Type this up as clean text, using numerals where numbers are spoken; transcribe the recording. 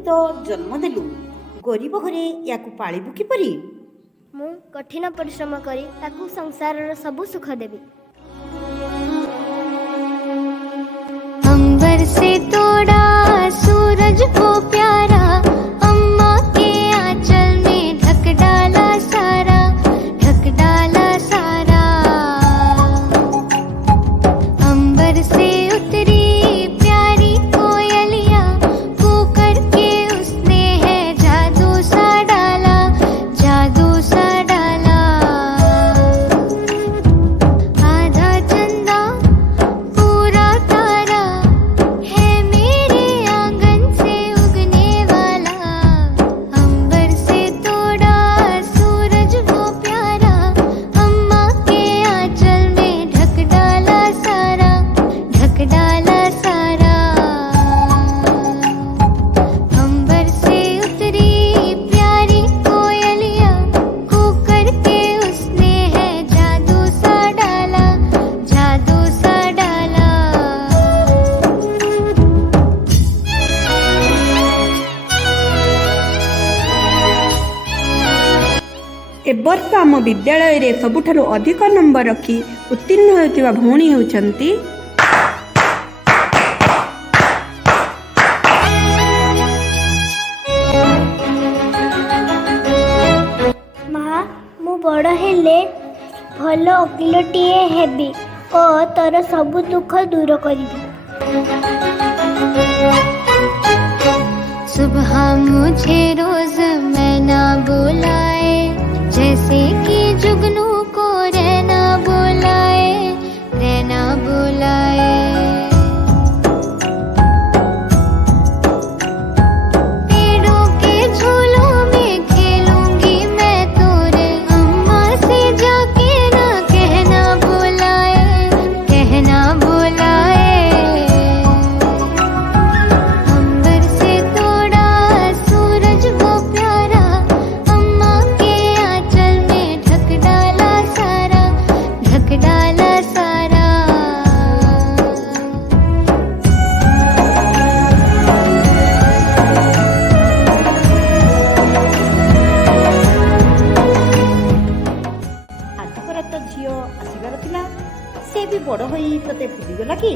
तो जन्म देलु गरीब घरे याकु पालिबु किपरि? मु कठिन परिश्रम करी ताकू संसारर सबु सुख देवी। अंबर से तोड़ा सूरज को प्यारा, अम्मा के आंचल में ढक डाला सारा, ढक डाला सारा। अंबर से उतरी प्यारी कोयलिया, वो करके उसने है जादू सा डाला, जादू सा डाला। आधा चंदा पूरा तारा है मेरे आंगन से उगने वाला। अंबर से तोड़ा सूरज वो प्यारा, अम्मा के आंचल में ढक डाला सारा, ढक डाला सारा। अंबर से उतरी प्यारी कोयलिया, को करके उसने है जादू सा डाला, जादू सा डाला। ए वर्ष आम विद्यालय रे सबुठारु अधिक नंबर रखी उत्तीर्ण होइतिबा भौणी हेउचंती माँ मु बड़ हेले भल वकीलटीए हेबी ओ तोर सबु दुख दूर करिबी। सुबह मुझे रोज मैना बुलाए, जैसे कि जुगनू को रहना बुलाए, रहना बुलाए। पेड़ों के झूलों में खेलूंगी मैं तोरे, अम्मा से जाके ना कहना बुलाए, कहना बुलाए। अंबर से तोड़ा सूरज वो प्यारा, अम्मा के आंचल में ढक डाला सारा, ढक डाला सारा। आजकर तो झियो आसिबार थिला से भी बड़ होई तते भूलिगला कि